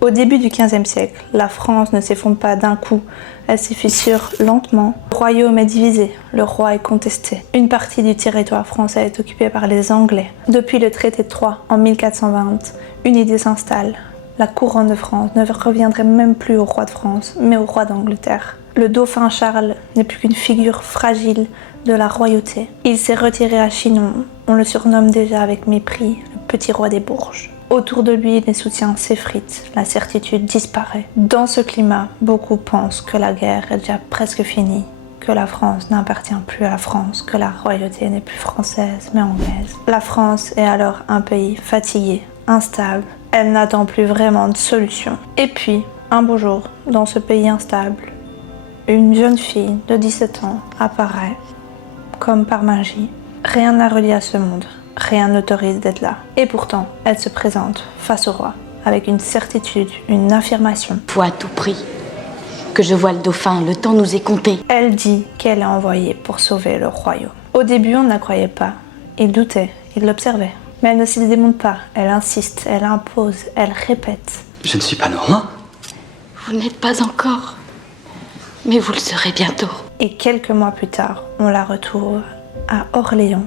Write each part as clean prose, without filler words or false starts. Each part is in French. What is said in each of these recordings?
Au début du XVe siècle, la France ne s'effondre pas d'un coup, elle se fissure lentement. Le royaume est divisé, le roi est contesté. Une partie du territoire français est occupée par les Anglais. Depuis le traité de Troyes en 1420, une idée s'installe. La couronne de France ne reviendrait même plus au roi de France, mais au roi d'Angleterre. Le dauphin Charles n'est plus qu'une figure fragile de la royauté. Il s'est retiré à Chinon, on le surnomme déjà avec mépris le petit roi des Bourges. Autour de lui, les soutiens s'effritent, la certitude disparaît. Dans ce climat, beaucoup pensent que la guerre est déjà presque finie, que la France n'appartient plus à la France, que la royauté n'est plus française mais anglaise. La France est alors un pays fatigué, instable, elle n'attend plus vraiment de solution. Et puis, un beau jour, dans ce pays instable, une jeune fille de 17 ans apparaît, comme par magie. Rien n'a relié à ce monde. Rien n'autorise d'être là. Et pourtant, elle se présente face au roi, avec une certitude, une affirmation. Faut à tout prix que je voie le dauphin, le temps nous est compté. Elle dit qu'elle est envoyée pour sauver le royaume. Au début, on ne la croyait pas. Il doutait, il l'observait. Mais elle ne se démonte pas, elle insiste, elle impose, elle répète. Je ne suis pas normand. Vous n'êtes pas encore, mais vous le serez bientôt. Et quelques mois plus tard, on la retrouve à Orléans,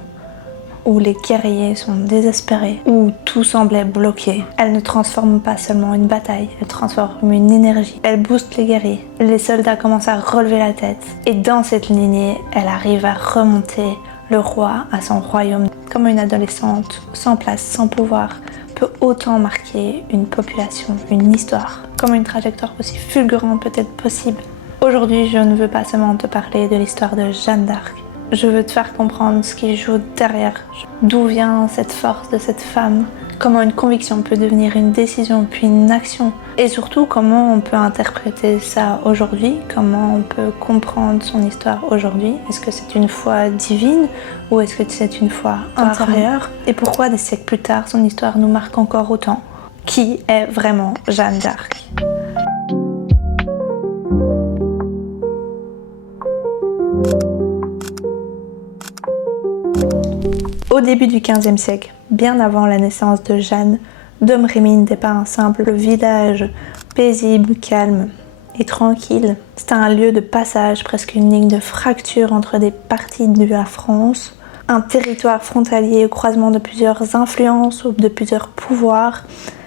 où les guerriers sont désespérés, où tout semblait bloqué. Elle ne transforme pas seulement une bataille, elle transforme une énergie. Elle booste les guerriers. Les soldats commencent à relever la tête. Et dans cette lignée, elle arrive à remonter le roi à son royaume. Comme une adolescente, sans place, sans pouvoir, peut autant marquer une population, une histoire. Comme une trajectoire aussi fulgurante peut-être possible. Aujourd'hui, je ne veux pas seulement te parler de l'histoire de Jeanne d'Arc. Je veux te faire comprendre ce qui joue derrière. D'où vient cette force de cette femme? Comment une conviction peut devenir une décision puis une action? Et surtout, comment on peut interpréter ça aujourd'hui? Comment on peut comprendre son histoire aujourd'hui? Est-ce que c'est une foi divine ou est-ce que c'est une foi intérieure? Et pourquoi des siècles plus tard, son histoire nous marque encore autant? Qui est vraiment Jeanne d'Arc? Au début du XVe siècle, bien avant la naissance de Jeanne, Domrémy n'était pas un simple village paisible, calme et tranquille. C'était un lieu de passage, presque une ligne de fracture entre des parties de la France, un territoire frontalier au croisement de plusieurs influences ou de plusieurs pouvoirs,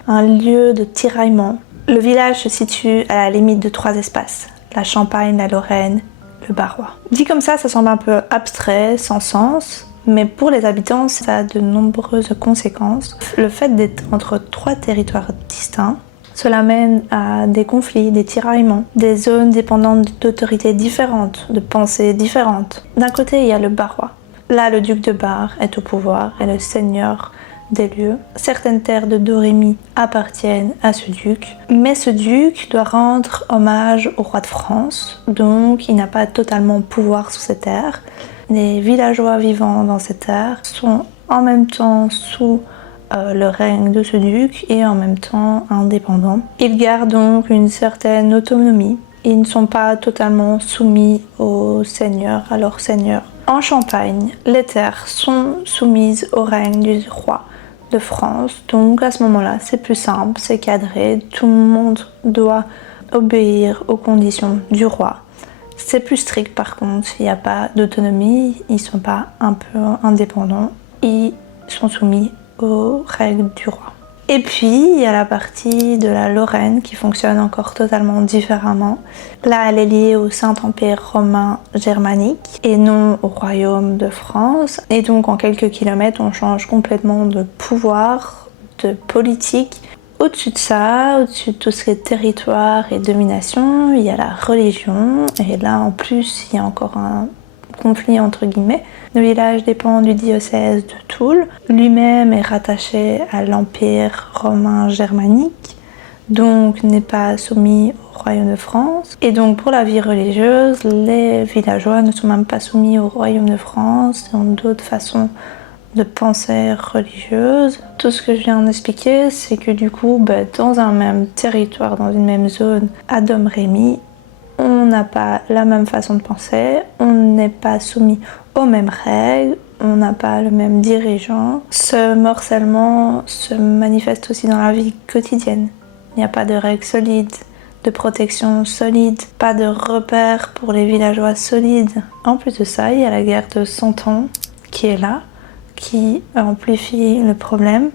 un lieu de tiraillement. Le village se situe à la limite de 3 espaces, la Champagne, la Lorraine, le Barrois. Dit comme ça semble un peu abstrait, sans sens. Mais pour les habitants, ça a de nombreuses conséquences. Le fait d'être entre 3 territoires distincts, cela mène à des conflits, des tiraillements, des zones dépendantes d'autorités différentes, de pensées différentes. D'un côté, il y a le Barrois. Là, le duc de Bar est au pouvoir et le seigneur des lieux. Certaines terres de Domrémy appartiennent à ce duc, mais ce duc doit rendre hommage au roi de France, donc il n'a pas totalement pouvoir sur ces terres. Les villageois vivant dans ces terres sont en même temps sous le règne de ce duc et en même temps indépendants. Ils gardent donc une certaine autonomie. Ils ne sont pas totalement soumis au seigneur, à leur seigneur. En Champagne, les terres sont soumises au règne du roi de France. Donc à ce moment-là, c'est plus simple, c'est cadré. Tout le monde doit obéir aux conditions du roi. C'est plus strict par contre, il n'y a pas d'autonomie, ils ne sont pas un peu indépendants, ils sont soumis aux règles du roi. Et puis, il y a la partie de la Lorraine qui fonctionne encore totalement différemment. Là, elle est liée au Saint-Empire romain germanique et non au royaume de France. Et donc, en quelques kilomètres, on change complètement de pouvoir, de politique. Au-dessus de ça, au-dessus de tout ce qui est territoire et domination, il y a la religion. Et là, en plus, il y a encore un conflit entre guillemets. Le village dépend du diocèse de Toul. Lui-même est rattaché à l'Empire romain germanique, donc n'est pas soumis au royaume de France. Et donc pour la vie religieuse, les villageois ne sont même pas soumis au royaume de France, ils ont d'autres façons de pensée religieuse. Tout ce que je viens d'expliquer, c'est que du coup, dans un même territoire, dans une même zone, à Domrémy, on n'a pas la même façon de penser, on n'est pas soumis aux mêmes règles, on n'a pas le même dirigeant. Ce morcellement se manifeste aussi dans la vie quotidienne. Il n'y a pas de règles solides, de protection solide, pas de repères pour les villageois solides. En plus de ça, il y a la guerre de 100 ans qui est là, qui amplifie le problème.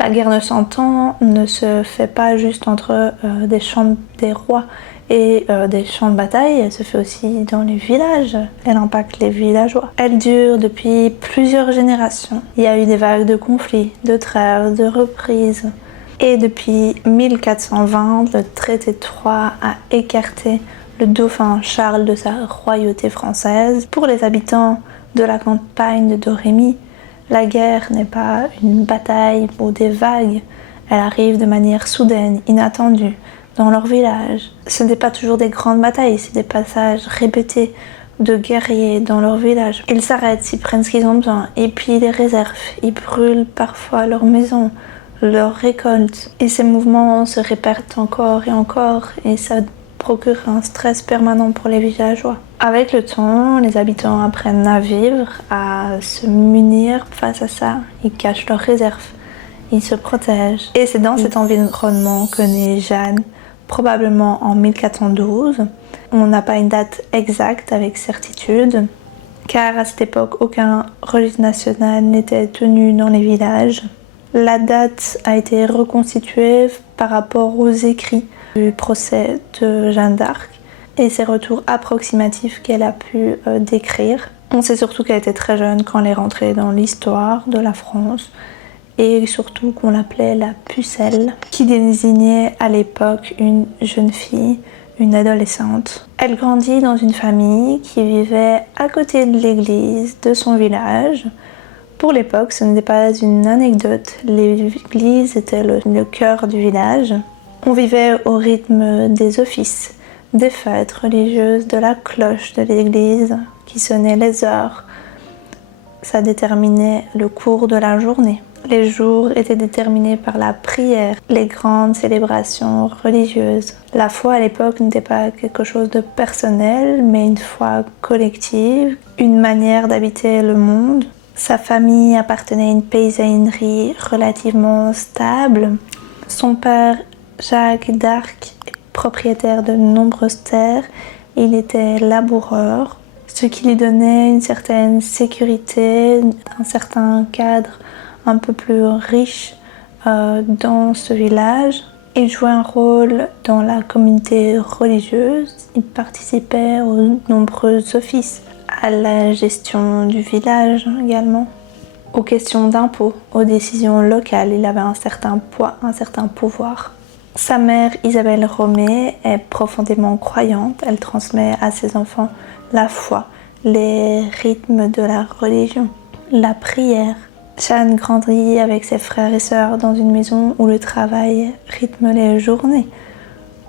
La guerre de 100 ans ne se fait pas juste entre des rois et des champs de bataille, elle se fait aussi dans les villages, elle impacte les villageois. Elle dure depuis plusieurs générations. Il y a eu des vagues de conflits, de trêves, de reprises. Et depuis 1420, le traité de Troyes a écarté le dauphin Charles de sa royauté française. Pour les habitants de la campagne de Domrémy, la guerre n'est pas une bataille ou des vagues, elle arrive de manière soudaine, inattendue, dans leur village. Ce n'est pas toujours des grandes batailles, c'est des passages répétés de guerriers dans leur village. Ils s'arrêtent, ils prennent ce qu'ils ont besoin, et puis ils les réservent. Ils brûlent parfois leur maison, leur récolte. Et ces mouvements se répètent encore et ça procure un stress permanent pour les villageois. Avec le temps, les habitants apprennent à vivre, à se munir face à ça. Ils cachent leurs réserves, ils se protègent. Et c'est dans cet environnement que naît Jeanne, probablement en 1412. On n'a pas une date exacte avec certitude, car à cette époque, aucun registre national n'était tenu dans les villages. La date a été reconstituée par rapport aux écrits du procès de Jeanne d'Arc et ses retours approximatifs qu'elle a pu décrire. On sait surtout qu'elle était très jeune quand elle est rentrée dans l'histoire de la France et surtout qu'on l'appelait la pucelle, qui désignait à l'époque une jeune fille, une adolescente. Elle grandit dans une famille qui vivait à côté de l'église de son village. Pour l'époque, ce n'était pas une anecdote, l'église était le cœur du village. On vivait au rythme des offices, des fêtes religieuses, de la cloche de l'église qui sonnait les heures. Ça déterminait le cours de la journée. Les jours étaient déterminés par la prière, les grandes célébrations religieuses. La foi à l'époque n'était pas quelque chose de personnel, mais une foi collective, une manière d'habiter le monde. Sa famille appartenait à une paysannerie relativement stable. Son père, Jacques d'Arc, est propriétaire de nombreuses terres. Il était laboureur, ce qui lui donnait une certaine sécurité, un certain cadre un peu plus riche dans ce village. Il jouait un rôle dans la communauté religieuse. Il participait aux nombreux offices, à la gestion du village également, aux questions d'impôts, aux décisions locales. Il avait un certain poids, un certain pouvoir. Sa mère, Isabelle Romée, est profondément croyante. Elle transmet à ses enfants la foi, les rythmes de la religion, la prière. Jeanne grandit avec ses frères et sœurs dans une maison où le travail rythme les journées,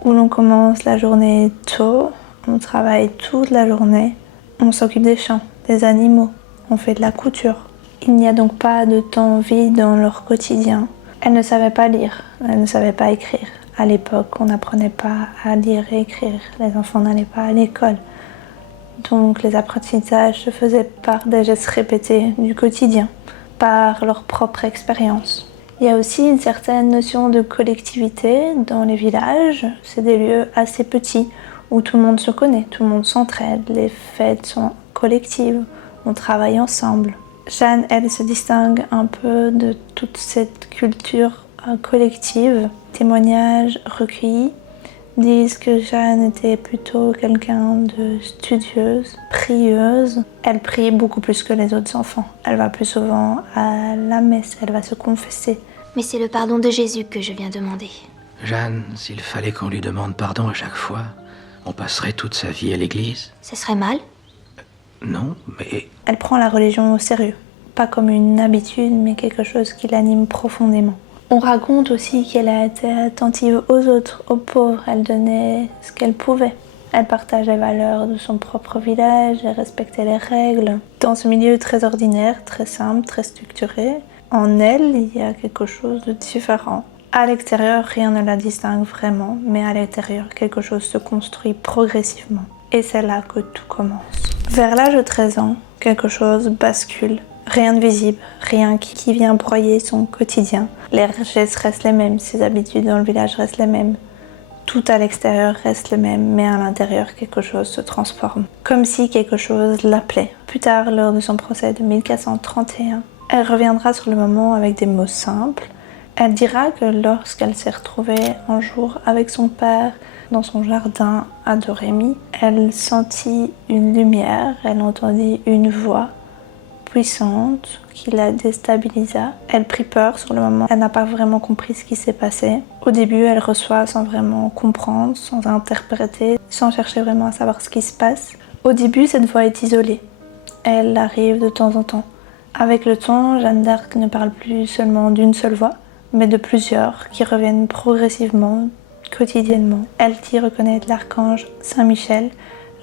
où l'on commence la journée tôt, on travaille toute la journée, on s'occupe des champs, des animaux, on fait de la couture. Il n'y a donc pas de temps vide dans leur quotidien. Elle ne savait pas lire, elle ne savait pas écrire. À l'époque, on n'apprenait pas à lire et écrire, les enfants n'allaient pas à l'école. Donc les apprentissages se faisaient par des gestes répétés du quotidien, par leur propre expérience. Il y a aussi une certaine notion de collectivité dans les villages. C'est des lieux assez petits où tout le monde se connaît, tout le monde s'entraide, les fêtes sont collectives, on travaille ensemble. Jeanne, elle, se distingue un peu de toute cette culture collective. Témoignages recueillis disent que Jeanne était plutôt quelqu'un de studieuse, prieuse. Elle prie beaucoup plus que les autres enfants. Elle va plus souvent à la messe, elle va se confesser. Mais c'est le pardon de Jésus que je viens demander. Jeanne, s'il fallait qu'on lui demande pardon à chaque fois, on passerait toute sa vie à l'église. Ce serait mal? Non, mais... Elle prend la religion au sérieux. Pas comme une habitude, mais quelque chose qui l'anime profondément. On raconte aussi qu'elle a été attentive aux autres, aux pauvres. Elle donnait ce qu'elle pouvait. Elle partageait les valeurs de son propre village, elle respectait les règles. Dans ce milieu très ordinaire, très simple, très structuré, en elle, il y a quelque chose de différent. À l'extérieur, rien ne la distingue vraiment, mais à l'intérieur, quelque chose se construit progressivement. Et c'est là que tout commence. Vers l'âge de 13 ans, quelque chose bascule. Rien de visible, rien qui vient broyer son quotidien. Les gestes restent les mêmes, ses habitudes dans le village restent les mêmes. Tout à l'extérieur reste le même, mais à l'intérieur, quelque chose se transforme. Comme si quelque chose l'appelait. Plus tard, lors de son procès de 1431, elle reviendra sur le moment avec des mots simples. Elle dira que lorsqu'elle s'est retrouvée un jour avec son père dans son jardin à Domrémy, elle sentit une lumière, elle entendit une voix puissante qui la déstabilisa. Elle prit peur sur le moment, elle n'a pas vraiment compris ce qui s'est passé. Au début, elle reçoit sans vraiment comprendre, sans interpréter, sans chercher vraiment à savoir ce qui se passe. Au début, cette voix est isolée. Elle arrive de temps en temps. Avec le temps, Jeanne d'Arc ne parle plus seulement d'une seule voix, mais de plusieurs qui reviennent progressivement, quotidiennement. Elle dit reconnaître l'archange Saint-Michel,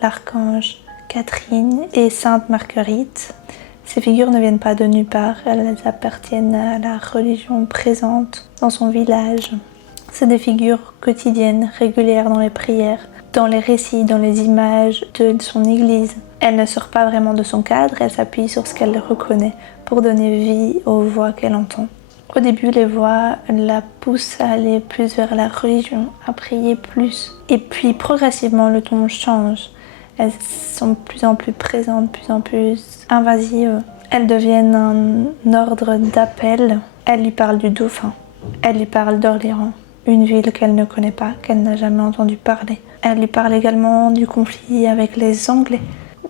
l'archange Catherine et Sainte Marguerite. Ces figures ne viennent pas de nulle part, elles appartiennent à la religion présente dans son village. C'est des figures quotidiennes, régulières dans les prières, dans les récits, dans les images de son église. Elle ne sort pas vraiment de son cadre, elle s'appuie sur ce qu'elle reconnaît pour donner vie aux voix qu'elle entend. Au début, les voix la poussent à aller plus vers la religion, à prier plus. Et puis progressivement, le ton change. Elles sont de plus en plus présentes, de plus en plus invasives. Elles deviennent un ordre d'appel. Elle lui parle du dauphin. Elle lui parle d'Orléans, une ville qu'elle ne connaît pas, qu'elle n'a jamais entendu parler. Elle lui parle également du conflit avec les Anglais.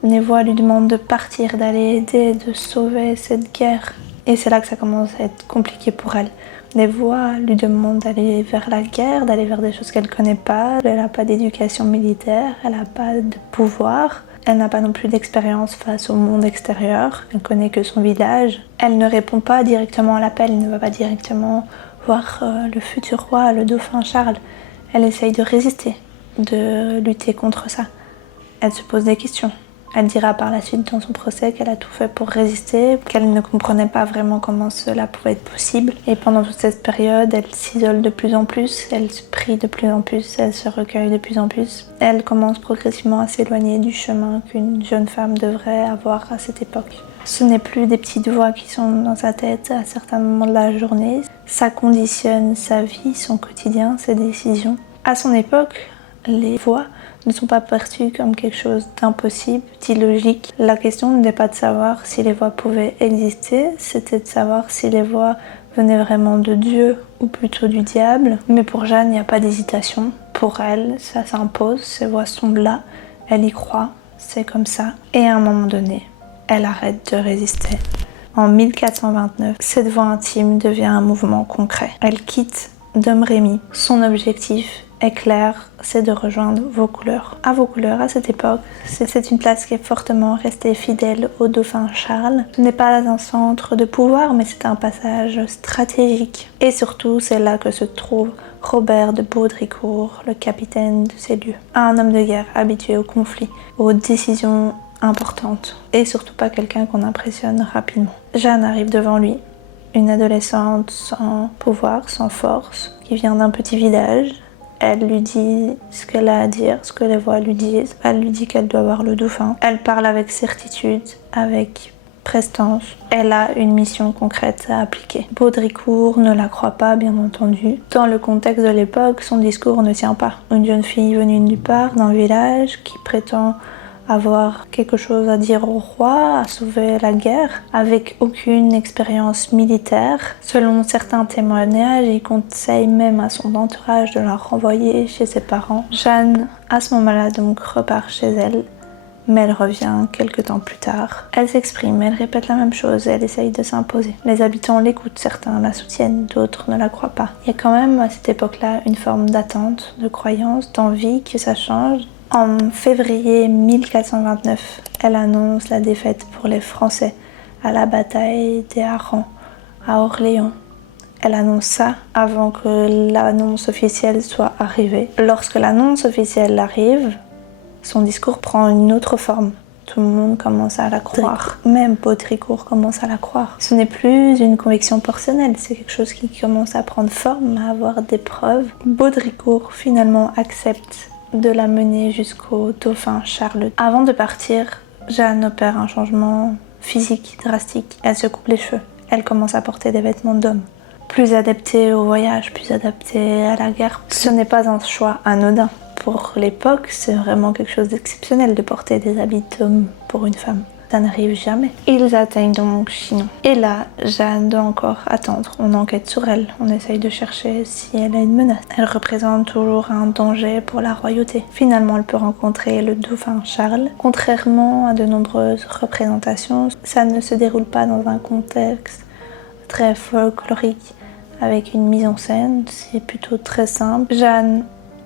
Les voix lui demandent de partir, d'aller aider, de sauver cette guerre. Et c'est là que ça commence à être compliqué pour elle. Les voix lui demandent d'aller vers la guerre, d'aller vers des choses qu'elle ne connaît pas. Elle n'a pas d'éducation militaire, elle n'a pas de pouvoir. Elle n'a pas non plus d'expérience face au monde extérieur. Elle ne connaît que son village. Elle ne répond pas directement à l'appel, elle ne va pas directement voir le futur roi, le dauphin Charles. Elle essaye de résister, de lutter contre ça. Elle se pose des questions. Elle dira par la suite dans son procès qu'elle a tout fait pour résister, qu'elle ne comprenait pas vraiment comment cela pouvait être possible. Et pendant toute cette période, elle s'isole de plus en plus, elle se prie de plus en plus, elle se recueille de plus en plus. Elle commence progressivement à s'éloigner du chemin qu'une jeune femme devrait avoir à cette époque. Ce n'est plus des petites voix qui sont dans sa tête à certains moments de la journée. Ça conditionne sa vie, son quotidien, ses décisions. À son époque, les voix ne sont pas perçues comme quelque chose d'impossible, d'illogique. La question n'était pas de savoir si les voix pouvaient exister, c'était de savoir si les voix venaient vraiment de Dieu ou plutôt du diable. Mais pour Jeanne, il n'y a pas d'hésitation. Pour elle, ça s'impose, ces voix sont là, elle y croit, c'est comme ça. Et à un moment donné, elle arrête de résister. En 1429, cette voix intime devient un mouvement concret. Elle quitte Domrémy. Son objectif est clair, c'est de rejoindre Vaucouleurs. À Vaucouleurs, à cette époque, c'est une place qui est fortement restée fidèle au dauphin Charles. Ce n'est pas un centre de pouvoir, mais c'est un passage stratégique. Et surtout, c'est là que se trouve Robert de Baudricourt, le capitaine de ces lieux. Un homme de guerre habitué au conflit, aux décisions importantes, et surtout pas quelqu'un qu'on impressionne rapidement. Jeanne arrive devant lui, une adolescente sans pouvoir, sans force, qui vient d'un petit village. Elle lui dit ce qu'elle a à dire, ce que les voix lui disent. Elle lui dit qu'elle doit voir le dauphin. Elle parle avec certitude, avec prestance. Elle a une mission concrète à appliquer. Baudricourt ne la croit pas, bien entendu. Dans le contexte de l'époque, son discours ne tient pas. Une jeune fille venue de nulle part, d'un village, qui prétend avoir quelque chose à dire au roi, à sauver la guerre, avec aucune expérience militaire. Selon certains témoignages, il conseille même à son entourage de la renvoyer chez ses parents. Jeanne, à ce moment-là, donc repart chez elle, mais elle revient quelques temps plus tard. Elle s'exprime, elle répète la même chose, elle essaye de s'imposer. Les habitants l'écoutent, certains la soutiennent, d'autres ne la croient pas. Il y a quand même à cette époque-là une forme d'attente, de croyance, d'envie que ça change. En février 1429, elle annonce la défaite pour les Français à la bataille des Harengs, à Orléans. Elle annonce ça avant que l'annonce officielle soit arrivée. Lorsque l'annonce officielle arrive, son discours prend une autre forme. Tout le monde commence à la croire. Même Baudricourt commence à la croire. Ce n'est plus une conviction personnelle, c'est quelque chose qui commence à prendre forme, à avoir des preuves. Baudricourt finalement accepte de la mener jusqu'au dauphin Charles. Avant de partir, Jeanne opère un changement physique drastique. Elle se coupe les cheveux. Elle commence à porter des vêtements d'homme. Plus adaptés au voyage, plus adaptés à la guerre. Ce n'est pas un choix anodin. Pour l'époque, c'est vraiment quelque chose d'exceptionnel de porter des habits d'homme pour une femme. Ça n'arrive jamais. Ils atteignent donc Chinon. Et là, Jeanne doit encore attendre. On enquête sur elle. On essaye de chercher si elle a une menace. Elle représente toujours un danger pour la royauté. Finalement, elle peut rencontrer le dauphin Charles. Contrairement à de nombreuses représentations, ça ne se déroule pas dans un contexte très folklorique avec une mise en scène. C'est plutôt très simple. Jeanne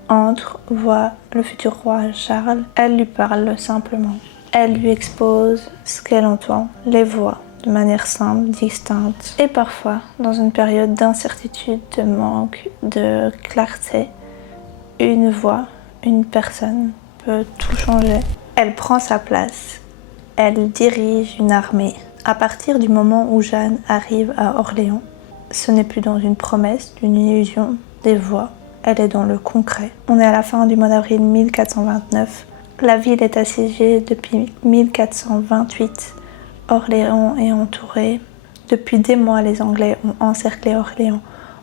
entre, voit le futur roi Charles. Elle lui parle simplement. Elle lui expose ce qu'elle entend, les voix, de manière simple, distincte. Et parfois, dans une période d'incertitude, de manque, de clarté, une voix, une personne peut tout changer. Elle prend sa place. Elle dirige une armée. À partir du moment où Jeanne arrive à Orléans, ce n'est plus dans une promesse, une illusion, des voix. Elle est dans le concret. On est à la fin du mois d'avril 1429. La ville est assiégée depuis 1428. Orléans est entourée. Depuis des mois, les Anglais ont encerclé Orléans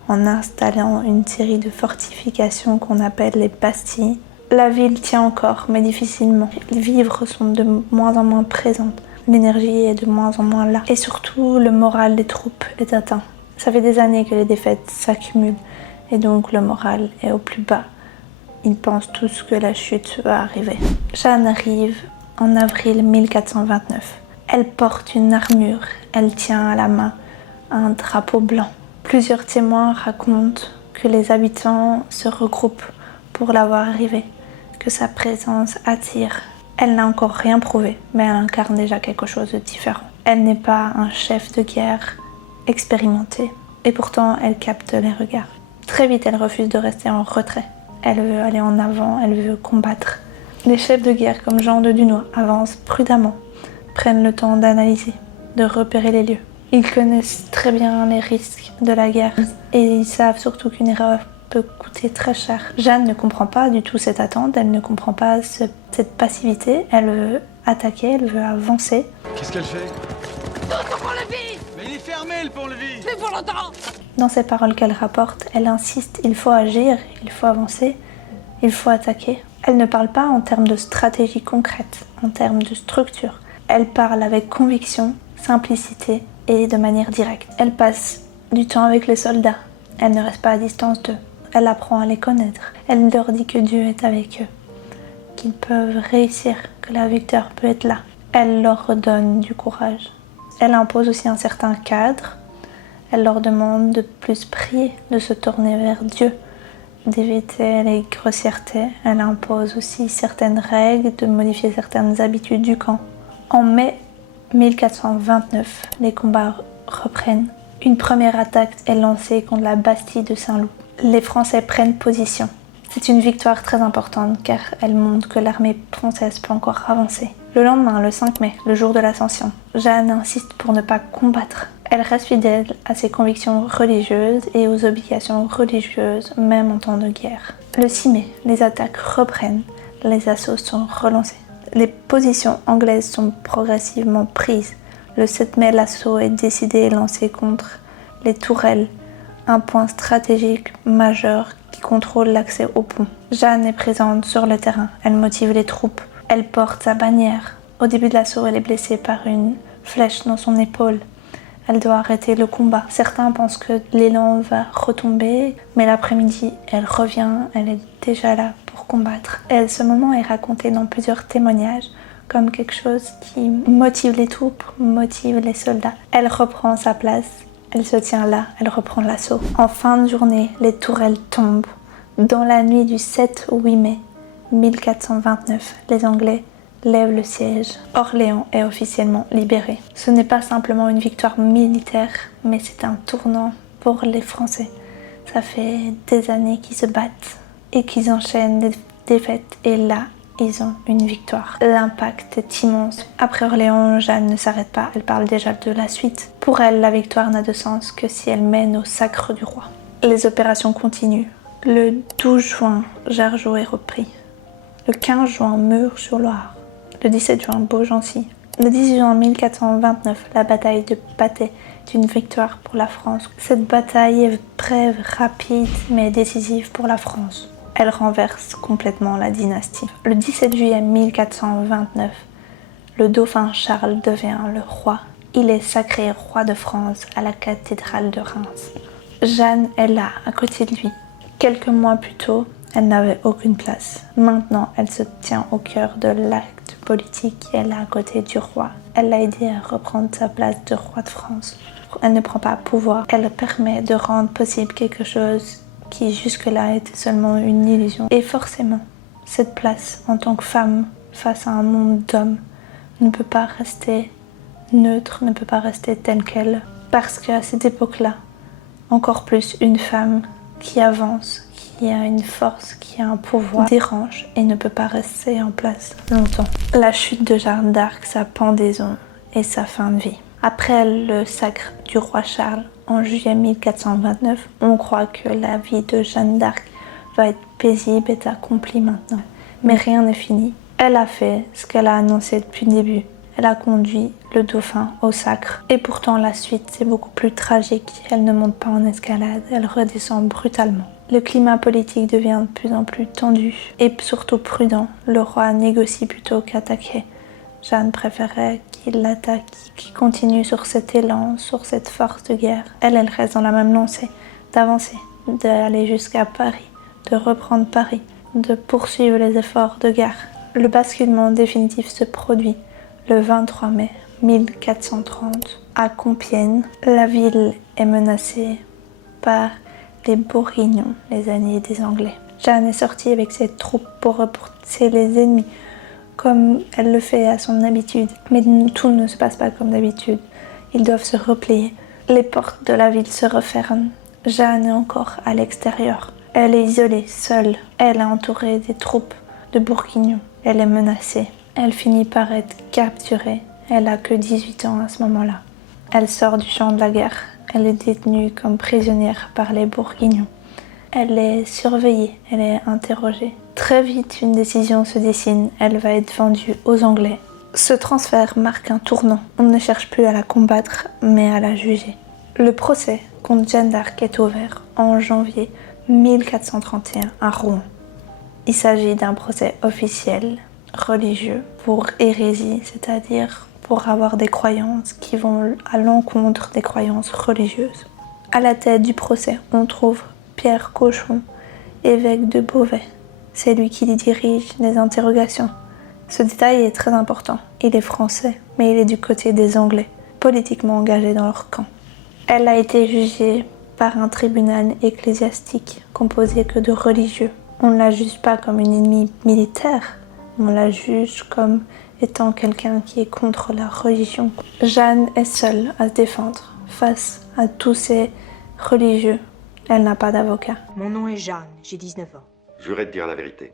en installant une série de fortifications qu'on appelle les bastilles. La ville tient encore, mais difficilement. Les vivres sont de moins en moins présentes. L'énergie est de moins en moins là. Et surtout, le moral des troupes est atteint. Ça fait des années que les défaites s'accumulent. Et donc, le moral est au plus bas. Ils pensent tous que la chute va arriver. Jeanne arrive en avril 1429. Elle porte une armure. Elle tient à la main un drapeau blanc. Plusieurs témoins racontent que les habitants se regroupent pour la voir arriver, que sa présence attire. Elle n'a encore rien prouvé, mais elle incarne déjà quelque chose de différent. Elle n'est pas un chef de guerre expérimenté, et pourtant elle capte les regards. Très vite, elle refuse de rester en retrait. Elle veut aller en avant, elle veut combattre. Les chefs de guerre comme Jean de Dunois avancent prudemment, prennent le temps d'analyser, de repérer les lieux. Ils connaissent très bien les risques de la guerre et ils savent surtout qu'une erreur peut coûter très cher. Jeanne ne comprend pas du tout cette attente, elle ne comprend pas cette passivité. Elle veut attaquer, elle veut avancer. Qu'est-ce qu'elle fait? D'autres pour le vide! Mais il est fermé le pont-levis! Plus pour longtemps! Dans ces paroles qu'elle rapporte, elle insiste, il faut agir, il faut avancer, il faut attaquer. Elle ne parle pas en termes de stratégie concrète, en termes de structure. Elle parle avec conviction, simplicité et de manière directe. Elle passe du temps avec les soldats. Elle ne reste pas à distance d'eux. Elle apprend à les connaître. Elle leur dit que Dieu est avec eux, qu'ils peuvent réussir, que la victoire peut être là. Elle leur redonne du courage. Elle impose aussi un certain cadre. Elle leur demande de plus prier, de se tourner vers Dieu, d'éviter les grossièretés. Elle impose aussi certaines règles, de modifier certaines habitudes du camp. En mai 1429, les combats reprennent. Une première attaque est lancée contre la Bastille de Saint-Loup. Les Français prennent position. C'est une victoire très importante car elle montre que l'armée française peut encore avancer. Le lendemain, le 5 mai, le jour de l'Ascension, Jeanne insiste pour ne pas combattre. Elle reste fidèle à ses convictions religieuses et aux obligations religieuses, même en temps de guerre. Le 6 mai, les attaques reprennent, les assauts sont relancés. Les positions anglaises sont progressivement prises. Le 7 mai, l'assaut est décidé et lancé contre les tourelles, un point stratégique majeur qui contrôle l'accès au pont. Jeanne est présente sur le terrain, elle motive les troupes, elle porte sa bannière. Au début de l'assaut, elle est blessée par une flèche dans son épaule. Elle doit arrêter le combat. Certains pensent que l'élan va retomber, mais l'après-midi, elle revient, elle est déjà là pour combattre. Et ce moment est raconté dans plusieurs témoignages comme quelque chose qui motive les troupes, motive les soldats. Elle reprend sa place, elle se tient là, elle reprend l'assaut. En fin de journée, les tourelles tombent. Dans la nuit du 7 au 8 mai 1429, les Anglais lèvent le siège. Orléans est officiellement libérée. Ce n'est pas simplement une victoire militaire, mais c'est un tournant pour les Français. Ça fait des années qu'ils se battent et qu'ils enchaînent des défaites et là, ils ont une victoire. L'impact est immense. Après Orléans, Jeanne ne s'arrête pas, elle parle déjà de la suite. Pour elle, la victoire n'a de sens que si elle mène au sacre du roi. Les opérations continuent. Le 12 juin, Jargeau est repris. Le 15 juin, Mur-sur-Loire. Le 17 juin, Beaugency. Le 18 juin 1429, la bataille de Patay est une victoire pour la France. Cette bataille est brève, rapide, mais décisive pour la France. Elle renverse complètement la dynastie. Le 17 juillet 1429, le dauphin Charles devient le roi. Il est sacré roi de France à la cathédrale de Reims. Jeanne est là, à côté de lui. Quelques mois plus tôt, elle n'avait aucune place. Maintenant, elle se tient au cœur de l'acte politique. Elle est à côté du roi. Elle l'a aidé à reprendre sa place de roi de France. Elle ne prend pas pouvoir. Elle permet de rendre possible quelque chose qui jusque-là était seulement une illusion. Et forcément, cette place, en tant que femme, face à un monde d'hommes, ne peut pas rester neutre, ne peut pas rester telle qu'elle. Parce qu'à cette époque-là, encore plus une femme qui avance, qui a une force, qui a un pouvoir, dérange et ne peut pas rester en place longtemps. La chute de Jeanne d'Arc, sa pendaison et sa fin de vie. Après le sacre du roi Charles en juillet 1429, on croit que la vie de Jeanne d'Arc va être paisible et accomplie maintenant. Mais rien n'est fini. Elle a fait ce qu'elle a annoncé depuis le début. Elle a conduit le dauphin au sacre. Et pourtant la suite c'est beaucoup plus tragique. Elle ne monte pas en escalade, elle redescend brutalement. Le climat politique devient de plus en plus tendu et surtout prudent. Le roi négocie plutôt qu'attaquer. Jeanne préférait qu'il l'attaque, qu'il continue sur cet élan, sur cette force de guerre. Elle reste dans la même lancée, d'avancer, d'aller jusqu'à Paris, de reprendre Paris, de poursuivre les efforts de guerre. Le basculement définitif se produit le 23 mai 1430 à Compiègne. La ville est menacée par les Bourguignons, les alliés des Anglais. Jeanne est sortie avec ses troupes pour repousser les ennemis, comme elle le fait à son habitude. Mais tout ne se passe pas comme d'habitude. Ils doivent se replier. Les portes de la ville se referment. Jeanne est encore à l'extérieur. Elle est isolée, seule. Elle est entourée des troupes de Bourguignons. Elle est menacée. Elle finit par être capturée. Elle n'a que 18 ans à ce moment-là. Elle sort du champ de la guerre. Elle est détenue comme prisonnière par les Bourguignons. Elle est surveillée, elle est interrogée. Très vite, une décision se dessine. Elle va être vendue aux Anglais. Ce transfert marque un tournant. On ne cherche plus à la combattre, mais à la juger. Le procès contre Jeanne d'Arc est ouvert en janvier 1431 à Rouen. Il s'agit d'un procès officiel, religieux, pour hérésie, c'est-à-dire pour avoir des croyances qui vont à l'encontre des croyances religieuses. À la tête du procès, on trouve Pierre Cochon, évêque de Beauvais. C'est lui qui dirige les interrogations. Ce détail est très important. Il est français, mais il est du côté des Anglais, politiquement engagés dans leur camp. Elle a été jugée par un tribunal ecclésiastique composé que de religieux. On ne la juge pas comme une ennemie militaire, on la juge comme étant quelqu'un qui est contre la religion. Jeanne est seule à se défendre face à tous ces religieux. Elle n'a pas d'avocat. Mon nom est Jeanne, j'ai 19 ans. Jurez de dire la vérité.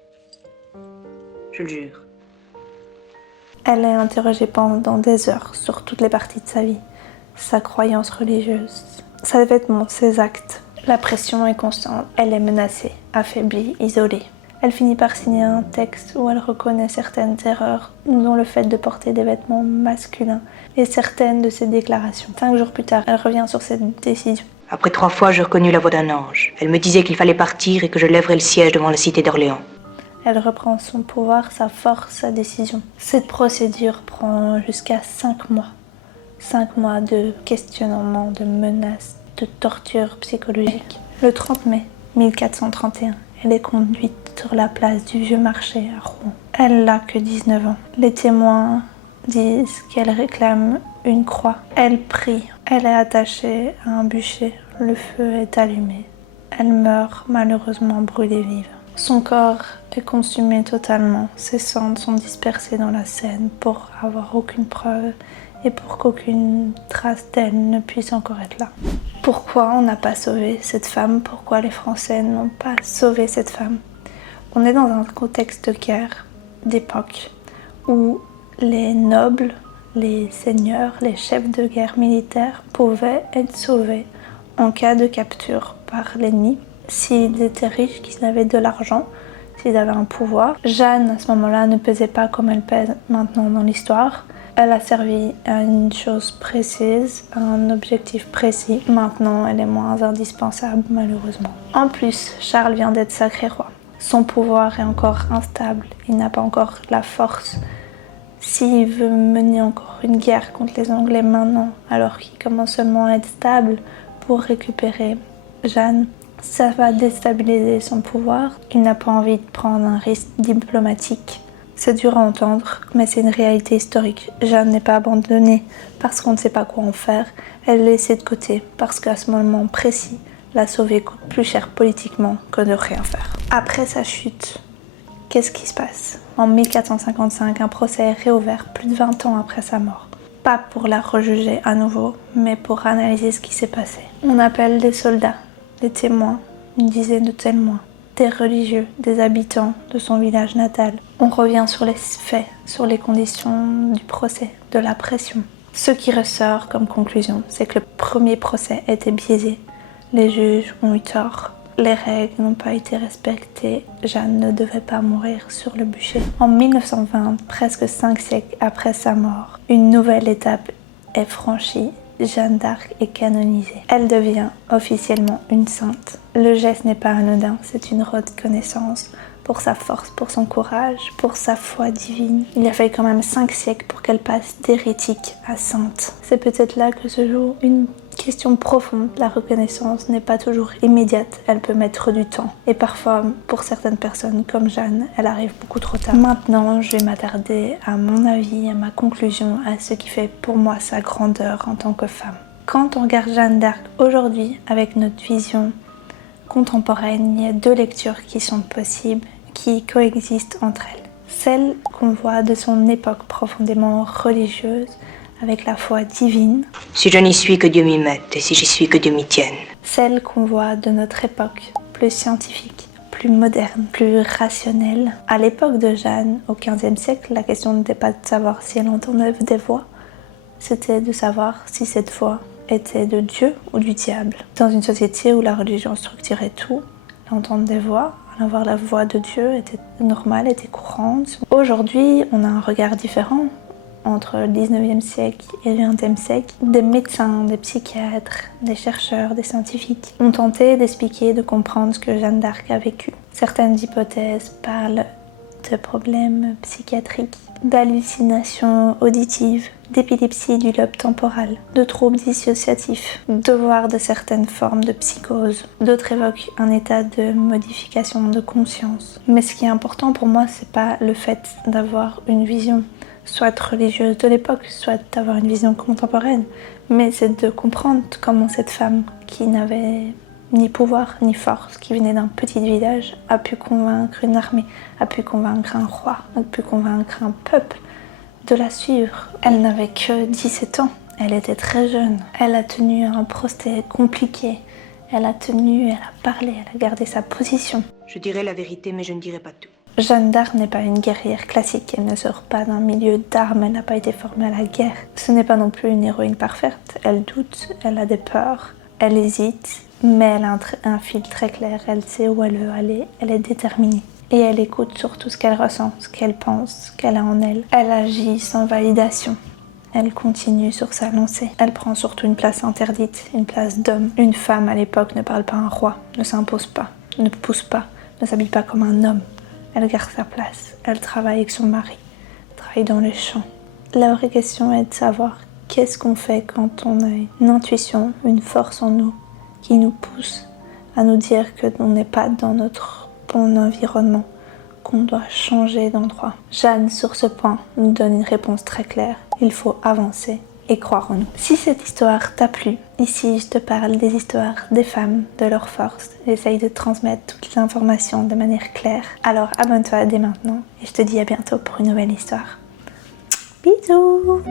Je le jure. Elle est interrogée pendant des heures sur toutes les parties de sa vie, sa croyance religieuse, ses vêtements, ses actes. La pression est constante, elle est menacée, affaiblie, isolée. Elle finit par signer un texte où elle reconnaît certaines erreurs, dont le fait de porter des vêtements masculins et certaines de ses déclarations. 5 jours plus tard, elle revient sur cette décision. Après 3 fois, je reconnus la voix d'un ange. Elle me disait qu'il fallait partir et que je lèverais le siège devant la cité d'Orléans. Elle reprend son pouvoir, sa force, sa décision. Cette procédure prend jusqu'à 5 mois. 5 mois de questionnement, de menaces, de torture psychologique. Le 30 mai 1431, elle est conduite sur la place du Vieux Marché à Rouen. Elle n'a que 19 ans. Les témoins disent qu'elle réclame une croix. Elle prie. Elle est attachée à un bûcher. Le feu est allumé. Elle meurt malheureusement brûlée vive. Son corps est consumé totalement. Ses cendres sont dispersées dans la Seine pour avoir aucune preuve et pour qu'aucune trace d'elle ne puisse encore être là. Pourquoi on n'a pas sauvé cette femme? Pourquoi les Français n'ont pas sauvé cette femme? On est dans un contexte de guerre, d'époque, où les nobles, les seigneurs, les chefs de guerre militaires pouvaient être sauvés en cas de capture par l'ennemi. S'ils étaient riches, qu'ils avaient de l'argent, s'ils avaient un pouvoir. Jeanne, à ce moment-là, ne pesait pas comme elle pèse maintenant dans l'histoire, Elle a servi à une chose précise, à un objectif précis. Maintenant, elle est moins indispensable, malheureusement. En plus, Charles vient d'être sacré roi. Son pouvoir est encore instable. Il n'a pas encore la force. S'il veut mener encore une guerre contre les Anglais maintenant, alors qu'il commence seulement à être stable pour récupérer Jeanne, ça va déstabiliser son pouvoir. Il n'a pas envie de prendre un risque diplomatique. C'est dur à entendre, mais c'est une réalité historique. Jeanne n'est pas abandonnée parce qu'on ne sait pas quoi en faire. Elle est laissée de côté parce qu'à ce moment précis, la sauver coûte plus cher politiquement que de rien faire. Après sa chute, qu'est-ce qui se passe? En 1455, un procès est réouvert plus de 20 ans après sa mort. Pas pour la rejuger à nouveau, mais pour analyser ce qui s'est passé. On appelle des soldats, des témoins, une dizaine de témoins, des religieux, des habitants de son village natal. On revient sur les faits, sur les conditions du procès, de la pression. Ce qui ressort comme conclusion, c'est que le premier procès était biaisé. Les juges ont eu tort. Les règles n'ont pas été respectées. Jeanne ne devait pas mourir sur le bûcher. En 1920, presque 5 siècles après sa mort, une nouvelle étape est franchie. Jeanne d'Arc est canonisée. Elle devient officiellement une sainte. Le geste n'est pas anodin, c'est une reconnaissance pour sa force, pour son courage, pour sa foi divine. Il a fallu quand même 5 siècles pour qu'elle passe d'hérétique à sainte. C'est peut-être là que se joue une question profonde. La reconnaissance n'est pas toujours immédiate, elle peut mettre du temps. Et parfois, pour certaines personnes comme Jeanne, elle arrive beaucoup trop tard. Maintenant, je vais m'attarder à mon avis, à ma conclusion, à ce qui fait pour moi sa grandeur en tant que femme. Quand on regarde Jeanne d'Arc aujourd'hui, avec notre vision contemporaine, il y a 2 lectures qui sont possibles, qui coexistent entre elles. Celle qu'on voit de son époque profondément religieuse, avec la foi divine. Si je n'y suis, que Dieu m'y mette, et si j'y suis, que Dieu m'y tienne. Celle qu'on voit de notre époque, plus scientifique, plus moderne, plus rationnelle. À l'époque de Jeanne, au XVe siècle, la question n'était pas de savoir si elle entendait des voix, c'était de savoir si cette voix était de Dieu ou du diable. Dans une société où la religion structurait tout, l'entendre des voix, avoir la voix de Dieu était normale, était courante. Aujourd'hui, on a un regard différent. Entre le 19e siècle et le 20e siècle, des médecins, des psychiatres, des chercheurs, des scientifiques ont tenté d'expliquer, de comprendre ce que Jeanne d'Arc a vécu. Certaines hypothèses parlent de problèmes psychiatriques, d'hallucinations auditives, d'épilepsie du lobe temporal, de troubles dissociatifs, de voir de certaines formes de psychose. D'autres évoquent un état de modification de conscience. Mais ce qui est important pour moi, c'est pas le fait d'avoir une vision soit religieuse de l'époque, soit d'avoir une vision contemporaine, mais c'est de comprendre comment cette femme qui n'avait ni pouvoir ni force, qui venait d'un petit village, a pu convaincre une armée, a pu convaincre un roi, a pu convaincre un peuple de la suivre. Elle n'avait que 17 ans, elle était très jeune. Elle a tenu un procès compliqué, elle a parlé, elle a gardé sa position. Je dirai la vérité, mais je ne dirai pas tout. Jeanne d'Arc n'est pas une guerrière classique, elle ne sort pas d'un milieu d'armes, elle n'a pas été formée à la guerre. Ce n'est pas non plus une héroïne parfaite, elle doute, elle a des peurs, elle hésite, mais elle a un fil très clair, elle sait où elle veut aller, elle est déterminée. Et elle écoute surtout ce qu'elle ressent, ce qu'elle pense, ce qu'elle a en elle. Elle agit sans validation. Elle continue sur sa lancée. Elle prend surtout une place interdite, une place d'homme. Une femme à l'époque ne parle pas à un roi, ne s'impose pas, ne pousse pas, ne s'habille pas comme un homme. Elle garde sa place, elle travaille avec son mari, travaille dans les champs. La vraie question est de savoir qu'est-ce qu'on fait quand on a une intuition, une force en nous qui nous pousse à nous dire que l'on n'est pas dans notre bon environnement, qu'on doit changer d'endroit. Jeanne, sur ce point, nous donne une réponse très claire. Il faut avancer et croire en nous. Si cette histoire t'a plu, ici je te parle des histoires des femmes, de leur force. J'essaye de transmettre toutes les informations de manière claire. Alors abonne-toi dès maintenant et je te dis à bientôt pour une nouvelle histoire. Bisous!